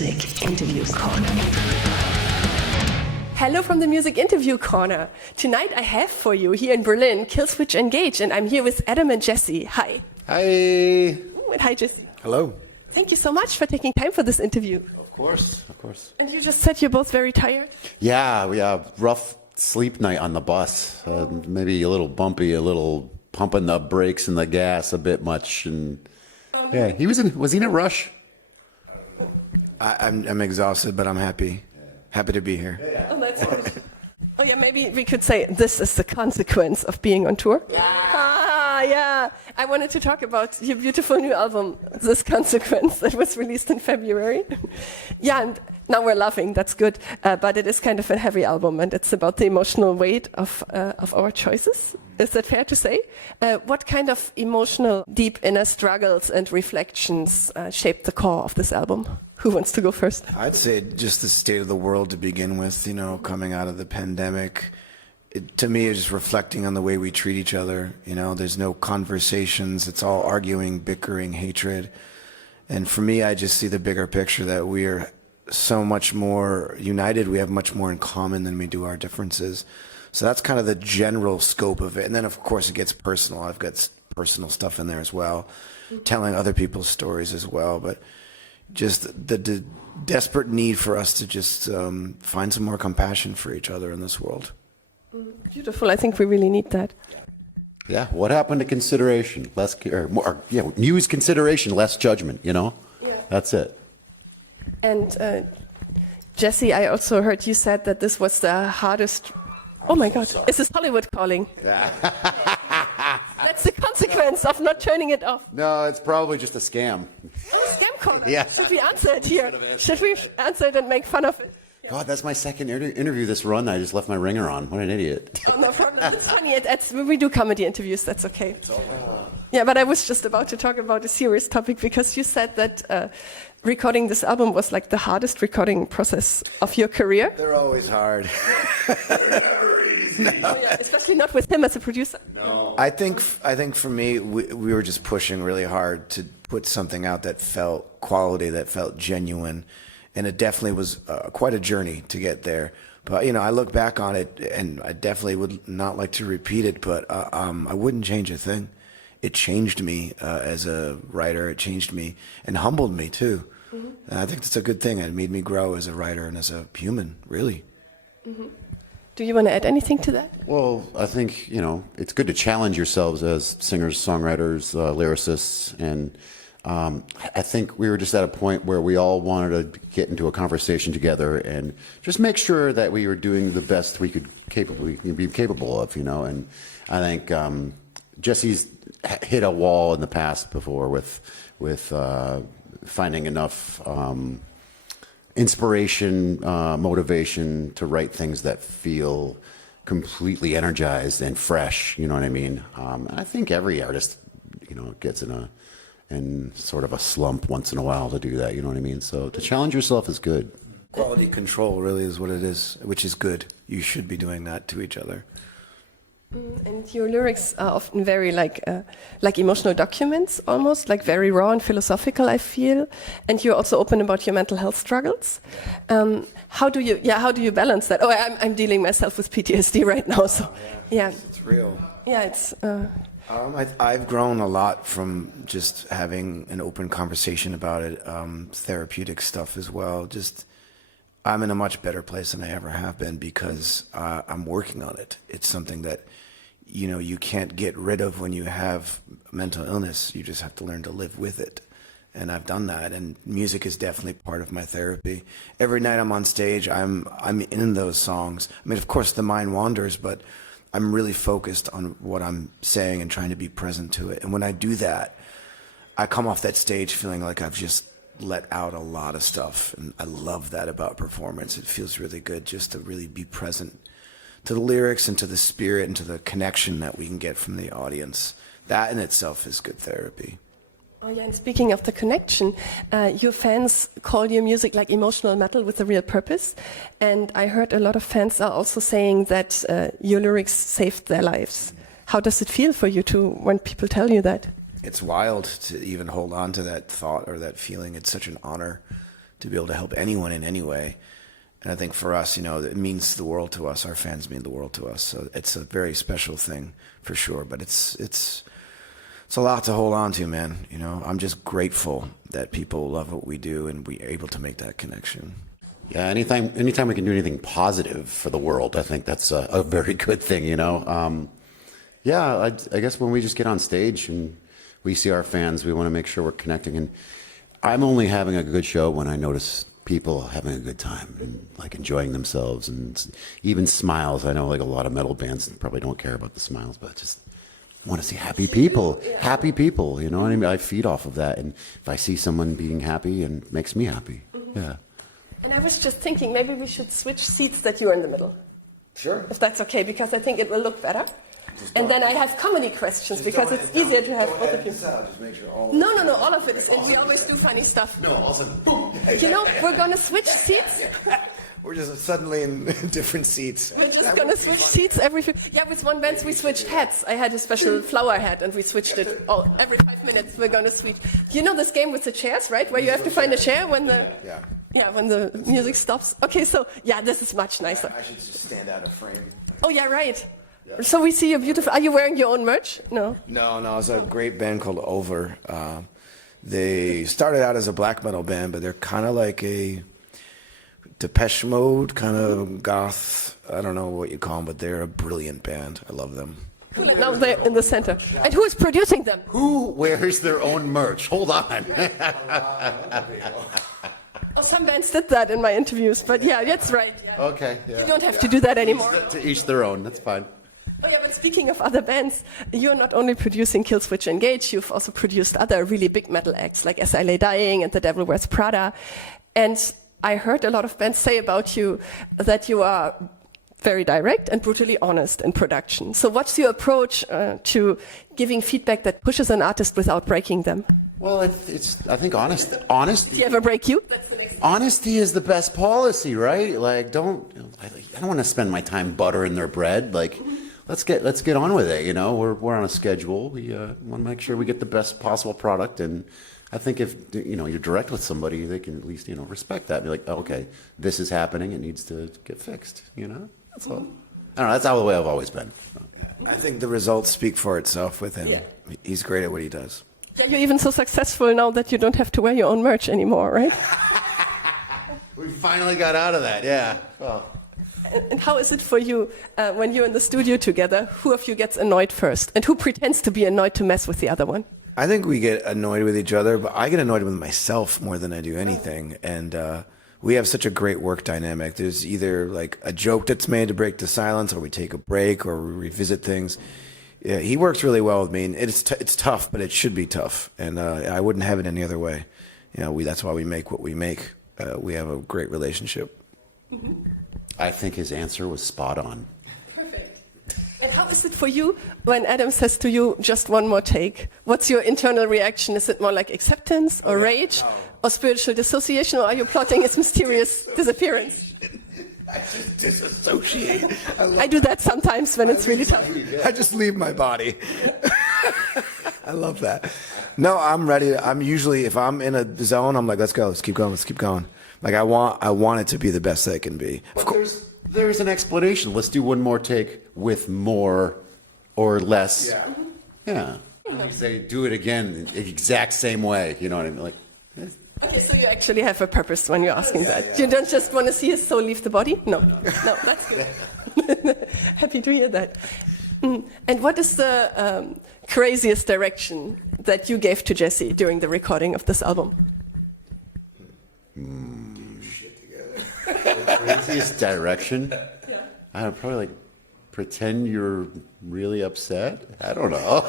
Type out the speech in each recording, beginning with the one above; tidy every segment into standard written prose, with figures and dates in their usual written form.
Music Interview Corner. Hello from the Music Interview Corner. Tonight I have for you here in Berlin KILLSWITCH ENGAGE, and I'm here with Adam and Jesse. Hi. Hi. Ooh, and hi, Jesse. Hello. Thank you so much for taking time for this interview. Of course, of course. And you just said you're both very tired? Yeah, we have rough sleep night on the bus. Maybe a little bumpy, a little pumping the brakes and the gas a bit much. And yeah, was he in a rush? I'm exhausted, but I'm happy. Happy to be here. Oh, that's good. Oh yeah, maybe we could say this is the consequence of being on tour. Yeah. I wanted to talk about your beautiful new album, This Consequence, that was released in February. Yeah, and now we're laughing, that's good. But it is kind of a heavy album, and it's about the emotional weight of our choices. Is that fair to say? What kind of emotional, deep inner struggles and reflections shaped the core of this album? Who wants to go first? I'd say just the state of the world to begin with, coming out of the pandemic. To me, it's just reflecting on the way we treat each other. There's no conversations. It's all arguing, bickering, hatred. And for me, I just see the bigger picture that we are so much more united. We have much more in common than we do our differences. So that's kind of the general scope of it. And then, of course, it gets personal. I've got personal stuff in there as well, telling other people's stories as well. But just the desperate need for us to just find some more compassion for each other in this world. Beautiful. I think we really need that. Yeah. What happened to consideration? Use consideration, less judgment. Yeah. That's it. And Jesse, I also heard you said that this was the hardest. Oh my God! Is this Hollywood calling? Yeah. That's the consequence of not turning it off. No, it's probably just a scam. Scam call. Yeah. Should we answer it here? Should we answer it and make fun of it? God, that's my second interview this run. I just left my ringer on. What an idiot. Oh, no problem. It's funny. We do comedy interviews. That's okay. Yeah, but I was just about to talk about a serious topic because you said that recording this album was like the hardest recording process of your career. They're always hard. No. Oh, yeah, especially not with him as a producer. No. I think for me, we were just pushing really hard to put something out that felt quality, that felt genuine. And it definitely was quite a journey to get there. But, I look back on it, and I definitely would not like to repeat it, but I wouldn't change a thing. It changed me as a writer. It changed me and humbled me, too. Mm-hmm. And I think that's a good thing. It made me grow as a writer and as a human, really. Mm-hmm. Do you want to add anything to that? Well, I think, it's good to challenge yourselves as singers, songwriters, lyricists, and I think we were just at a point where we all wanted to get into a conversation together and just make sure that we were doing the best we could be capable of, and I think Jesse's hit a wall in the past before with finding enough inspiration, motivation to write things that feel completely energized and fresh, you know what I mean? I think every artist, gets in sort of a slump once in a while to do that, you know what I mean? So to challenge yourself is good. Quality control really is what it is, which is good. You should be doing that to each other. And your lyrics are often very like emotional documents, almost like very raw and philosophical, I feel. And you're also open about your mental health struggles. How do you balance that? Oh, I'm dealing myself with PTSD right now, so yeah. It's real. Yeah, it's. I've grown a lot from just having an open conversation about it, therapeutic stuff as well. I'm in a much better place than I ever have been because I'm working on it. It's something that, you can't get rid of when you have mental illness. You just have to learn to live with it. And I've done that, and music is definitely part of my therapy. Every night I'm on stage, I'm in those songs. I mean, of course, the mind wanders, but I'm really focused on what I'm saying and trying to be present to it. And when I do that, I come off that stage feeling like I've just let out a lot of stuff. And I love that about performance. It feels really good just to really be present to the lyrics and to the spirit and to the connection that we can get from the audience. That in itself is good therapy. Oh yeah, and speaking of the connection, your fans call your music like emotional metal with a real purpose. And I heard a lot of fans are also saying that your lyrics saved their lives. How does it feel for you when people tell you that? It's wild to even hold on to that thought or that feeling. It's such an honor to be able to help anyone in any way. And I think for us, it means the world to us. Our fans mean the world to us. So it's a very special thing for sure. But it's a lot to hold on to, man. I'm just grateful that people love what we do and we're able to make that connection. Yeah, anytime we can do anything positive for the world, I think that's a very good thing, Yeah, I guess when we just get on stage and we see our fans, we want to make sure we're connecting. And I'm only having a good show when I notice people having a good time and like enjoying themselves and even smiles. I know like a lot of metal bands probably don't care about the smiles, but just want to see happy people, you know what I mean? I feed off of that. And if I see someone being happy, and it makes me happy. Yeah. And I was just thinking, maybe we should switch seats that you're in the middle. Sure. If that's okay, because I think it will look better. And then I have comedy questions, because it's easier to have both of you. No, all of it is in. We always do funny stuff. No, also, boom. We're going to switch seats. We're just suddenly in different seats. We're just going to switch seats every few... Yeah, with one band we switched hats. I had a special flower hat and we switched it every 5 minutes. We're going to switch. You know this game with the chairs, right? Where you have to find a chair when the... Yeah, when the music stops. Okay, so, this is much nicer. I should just stand out of frame. Oh, yeah, right. Yeah. So we see you beautiful... Are you wearing your own merch? No. No, it's a great band called Over. They started out as a black metal band, but they're kind of like a... Depeche Mode, kind of goth, I don't know what you call them, but they're a brilliant band. I love them. Now they're in the center. And who is producing them? Who wears their own merch? Hold on. Some bands did that in my interviews, but yeah, that's right. Yeah. Okay. Yeah. You don't have to do that anymore. To each their own, that's fine. Oh yeah, but speaking of other bands, you're not only producing KILLSWITCH ENGAGE, you've also produced other really big metal acts like As I Lay Dying and The Devil Wears Prada. And I heard a lot of bands say about you that you are very direct and brutally honest in production. So what's your approach to giving feedback that pushes an artist without breaking them? Well, it's I think honesty. Do you ever break you? That's the next honesty is the best policy, right? Like, I don't want to spend my time buttering their bread. Like, let's get on with it. We're on a schedule. We want to make sure we get the best possible product. And I think if you're direct with somebody, they can at least respect that. Be like, oh, okay, this is happening. It needs to get fixed. That's all. I don't know. That's how the way I've always been. I think the results speak for itself with him. Yeah. He's great at what he does. Yeah, you're even so successful now that you don't have to wear your own merch anymore, right? We finally got out of that. Yeah. Well. And how is it for you when you're in the studio together? Who of you gets annoyed first, and who pretends to be annoyed to mess with the other one? I think we get annoyed with each other, but I get annoyed with myself more than I do anything. And we have such a great work dynamic. There's either like a joke that's made to break the silence, or we take a break, or we revisit things. Yeah, he works really well with me. And it's tough, but it should be tough. And I wouldn't have it any other way. That's why we make what we make. We have a great relationship. Mm-hmm. I think his answer was spot on. And how is it for you when Adam says to you, just one more take? What's your internal reaction? Is it more like acceptance or rage or spiritual dissociation, or are you plotting his mysterious disappearance? I just disassociate. I do that sometimes when it's really tough. I just leave my body. I love that. No, I'm ready. I'm usually, if I'm in a zone, I'm like, let's go, let's keep going. Like I want it to be the best that it can be. Of course. There's an explanation. Let's do one more take with more or less. Yeah. You say do it again the exact same way. You know what I mean? Like. Okay, so you actually have a purpose when you're asking that. You don't just want to see his soul leave the body? No, that's good. Happy to hear that. And what is the craziest direction that you gave to Jesse during the recording of this album? The craziest direction? Yeah. I would probably pretend you're really upset. I don't know.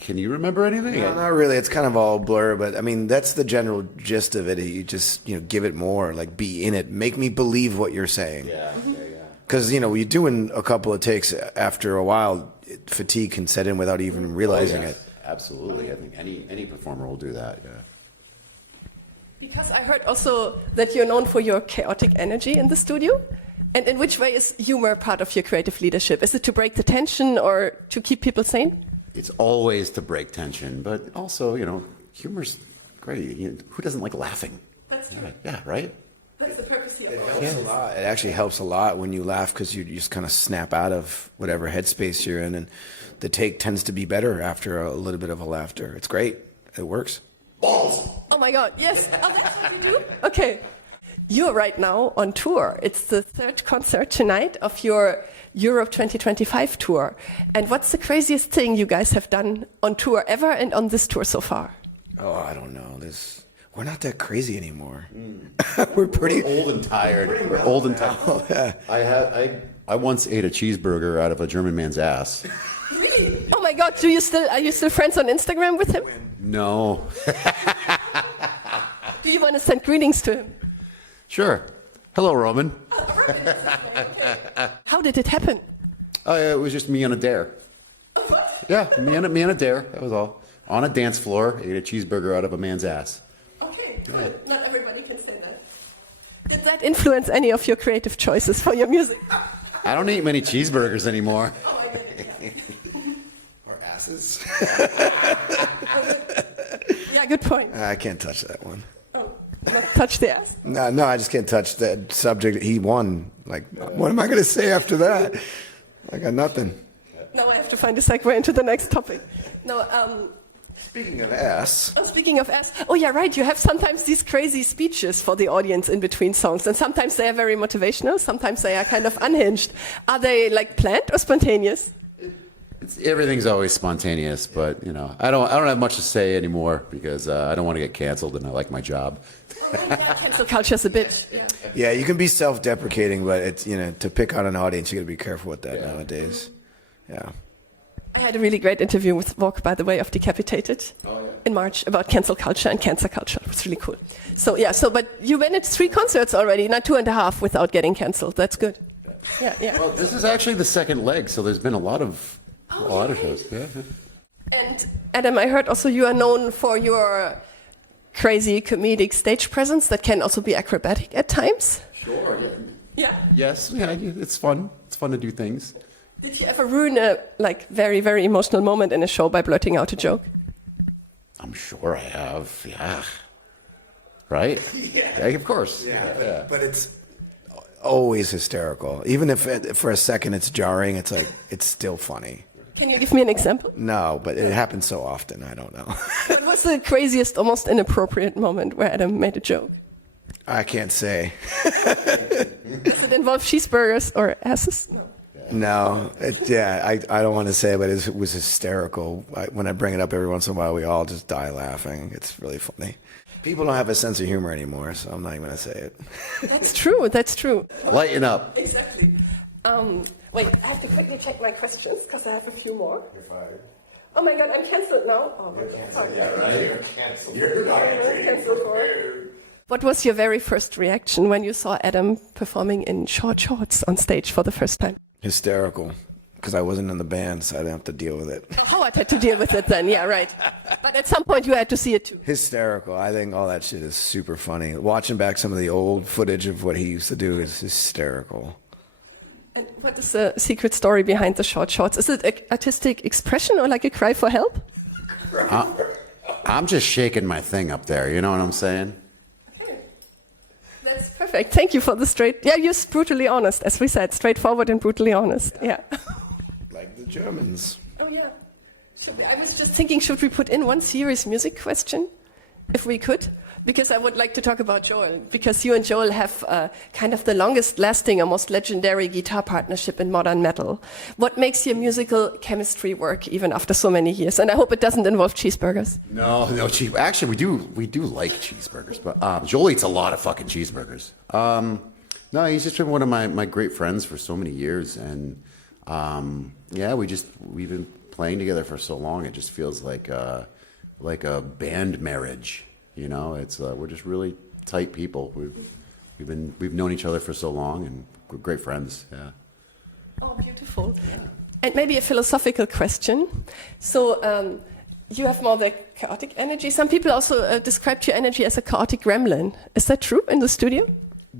Can you remember anything? No, not really. It's kind of all blur, but I mean, that's the general gist of it. You just, give it more, like be in it. Make me believe what you're saying. Yeah. Because, you're doing a couple of takes after a while, fatigue can set in without even realizing it. Absolutely. I think any performer will do that, yeah. Because I heard also that you're known for your chaotic energy in the studio. And in which way is humor part of your creative leadership? Is it to break the tension or to keep people sane? It's always to break tension, but also, you know, humor's great. Who doesn't like laughing? That's true. Yeah, right? That's the purpose here. It helps a lot. It actually helps a lot when you laugh because you just kind of snap out of whatever headspace you're in, and the take tends to be better after a little bit of a laughter. It's great. It works. Balls! Oh my God, yes. Oh, that's what you do? Okay. You're right now on tour. It's the third concert tonight of your Europe 2025 tour. And what's the craziest thing you guys have done on tour ever and on this tour so far? Oh, I don't know. We're not that crazy anymore. We're pretty old and tired. We're old and tired. Oh, yeah. I once ate a cheeseburger out of a German man's ass. Really? Oh my God, are you still friends on Instagram with him? No. Do you want to send greetings to him? Sure. Hello, Roman. How did it happen? It was just me on a dare. Yeah, me on a dare. That was all. On a dance floor, ate a cheeseburger out of a man's ass. Okay, good. Not everybody can say that. Did that influence any of your creative choices for your music? I don't eat many cheeseburgers anymore. Or asses. Yeah, good point. I can't touch that one. Oh, not touch the ass. No, I just can't touch that subject. He won. Like, what am I going to say after that? I got nothing. Now I have to find a segue into the next topic. No, Speaking of ass. oh, speaking of ass, oh yeah, right. You have sometimes these crazy speeches for the audience in between songs, and sometimes they are very motivational. Sometimes they are kind of unhinged. Are they like planned or spontaneous? Everything's always spontaneous, but you know, I don't have much to say anymore because I don't want to get canceled, and I like my job. Cancel culture's a bitch. Yeah, you can be self-deprecating, but it's, you know, to pick on an audience, you got to be careful with that nowadays. Yeah. I had a really great interview with Vogue, by the way, of Decapitated in March about cancel culture and cancer culture. It was really cool. So yeah, but you went to 3 concerts already, not 2.5 without getting canceled. That's good. Yeah. Well, this is actually the second leg, so there's been a lot of shows. Yeah. And Adam, I heard also you are known for your crazy comedic stage presence that can also be acrobatic at times. Sure. Yeah. Yes. Yeah. It's fun. It's fun to do things. Did you ever ruin a very, very emotional moment in a show by blurting out a joke? I'm sure I have. Yeah. Right? Yeah, of course. Yeah. But it's always hysterical. Even if for a second it's jarring, it's like, it's still funny. Can you give me an example? No, but it happens so often, I don't know. What was the craziest, almost inappropriate moment where Adam made a joke? I can't say. Does it involve cheeseburgers or asses? No. No, I don't want to say, but it was hysterical. When I bring it up every once in a while, we all just die laughing. It's really funny. People don't have a sense of humor anymore, so I'm not even going to say it. That's true. That's true. Lighten up. Exactly. Wait, I have to quickly check my questions because I have a few more. You're fired. Oh my God, I'm cancelled now. Oh my God. Yeah, right. You're canceled. What was your very first reaction when you saw Adam performing in short shorts on stage for the first time? Hysterical, because I wasn't in the band, so I didn't have to deal with it. Howard had to deal with it then, yeah, right. But at some point you had to see it too. Hysterical. I think all that shit is super funny. Watching back some of the old footage of what he used to do is hysterical. And what is the secret story behind the short shorts? Is it artistic expression or like a cry for help? I'm just shaking my thing up there. You know what I'm saying? That's perfect. Thank you for the straight. Yeah, you're brutally honest, as we said, straightforward and brutally honest. Yeah. Like the Germans. Oh yeah. I was just thinking, should we put in one serious music question, if we could? Because I would like to talk about Joel, because you and Joel have kind of the longest lasting, almost legendary guitar partnership in modern metal. What makes your musical chemistry work even after so many years? And I hope it doesn't involve cheeseburgers. No, actually, we do like cheeseburgers, but Joel eats a lot of fucking cheeseburgers. No, he's just been one of my great friends for so many years, and yeah, we've been playing together for so long. It just feels like a band marriage. You know, it's we're just really tight people. We've known each other for so long, and we're great friends. Yeah. Oh, beautiful. And maybe a philosophical question. So you have more the chaotic energy. Some people also describe your energy as a chaotic gremlin. Is that true in the studio?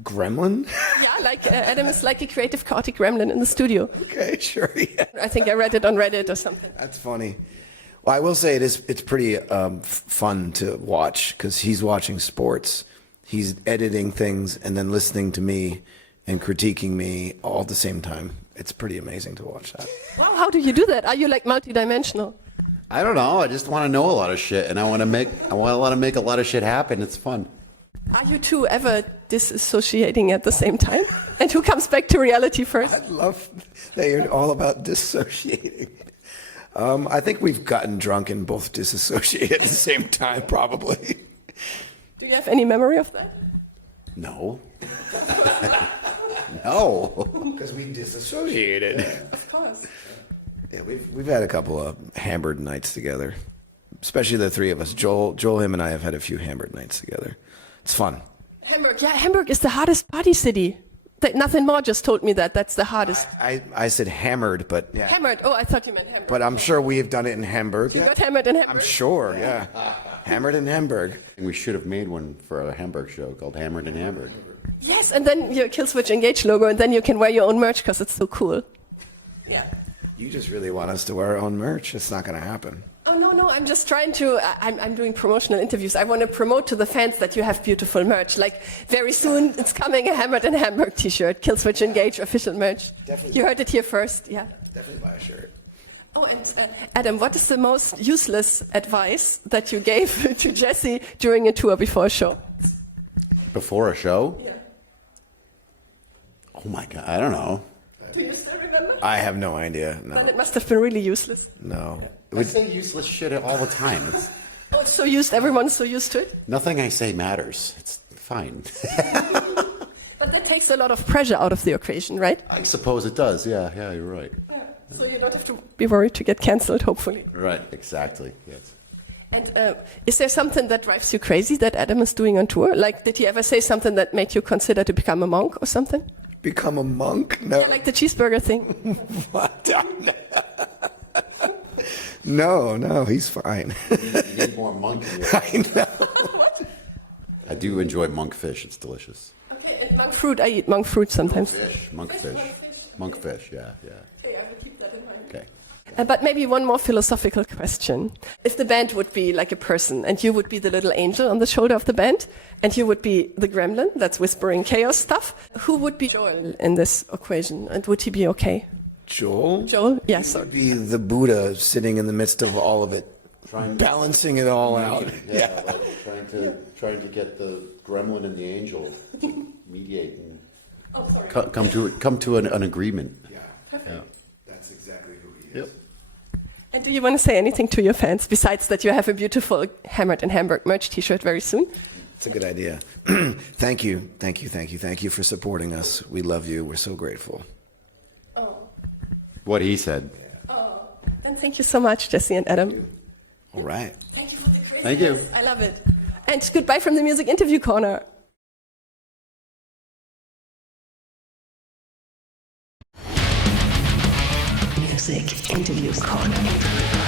gremlin? Yeah, like Adam is like a creative chaotic gremlin in the studio. Okay, sure. Yeah. I think I read it on Reddit or something. That's funny. Well, I will say it's pretty fun to watch because he's watching sports, he's editing things, and then listening to me and critiquing me all at the same time. It's pretty amazing to watch that. Wow, how do you do that? Are you like multidimensional? I don't know. I just want to know a lot of shit, and I want to make a lot of shit happen. It's fun. Are you two ever disassociating at the same time? And who comes back to reality first? I love that you're all about dissociating. I think we've gotten drunk and both dissociate at the same time, probably. Do you have any memory of that? No. No. Because we disassociated. Of course. Yeah, we've had a couple of Hamburg nights together, especially the three of us. Joel, him, and I have had a few Hamburg nights together. It's fun. Hamburg, yeah, Hamburg is the hardest party city. Nothing more just told me that. That's the hardest. I said hammered, but yeah. Hammered. Oh, I thought you meant Hamburg. But I'm sure we have done it in Hamburg. You got hammered in Hamburg? I'm sure, yeah. Hammered in Hamburg. We should have made one for a Hamburg show called Hammered in Hamburg. Yes, and then your KILLSWITCH ENGAGE logo, and then you can wear your own merch because it's so cool. Yeah. You just really want us to wear our own merch. It's not going to happen. Oh, no, I'm just trying to, I'm doing promotional interviews. I want to promote to the fans that you have beautiful merch. Like, very soon, it's coming, a Hammered in Hamburg t-shirt, KILLSWITCH ENGAGE official merch. Definitely. You heard it here first, yeah. Definitely buy a shirt. Oh, and Adam, what is the most useless advice that you gave to Jesse during a tour before a show? Before a show? Yeah. Oh my God, I don't know. Do you still remember? I have no idea. Then No. it must have been really useless. No. I say useless shit all the time. It's, Oh, it's so used, everyone's so used to it. nothing I say matters. It's fine. But that takes a lot of pressure out of the equation, right? I suppose it does. Yeah, you're right. So you don't have to be worried to get cancelled, hopefully. Right, exactly. Yes. And is there something that drives you crazy that Adam is doing on tour? Like, did he ever say something that made you consider to become a monk or something? Become a monk? No. Yeah, like the cheeseburger thing. What? No, he's fine. You need more monk in your I know. I do enjoy monkfish. It's delicious. Okay, and monk fruit, I eat monk fruit sometimes. Monkfish, yeah. Okay, I will keep that in mind. Okay. But maybe one more philosophical question. If the band would be like a person, and you would be the little angel on the shoulder of the band, and you would be the gremlin that's whispering chaos stuff, who would be Joel in this equation? And would he be okay? Joel? Joel? Yes. Yeah, Be the Buddha sitting in the midst of all of it, balancing it all out. Yeah, like trying to get the gremlin and the angel to mediate and come to an agreement. Yeah. That's exactly who he is. Yep. And do you want to say anything to your fans besides that you have a beautiful Hammered in Hamburg merch t-shirt very soon? It's a good idea. Thank you for supporting us. We love you. We're so grateful. What he said. Oh, and thank you so much, Jesse and Adam. All right. Thank you for the craziness. Thank you. I love it. And goodbye from the Music Interview Corner. Music Interview Corner.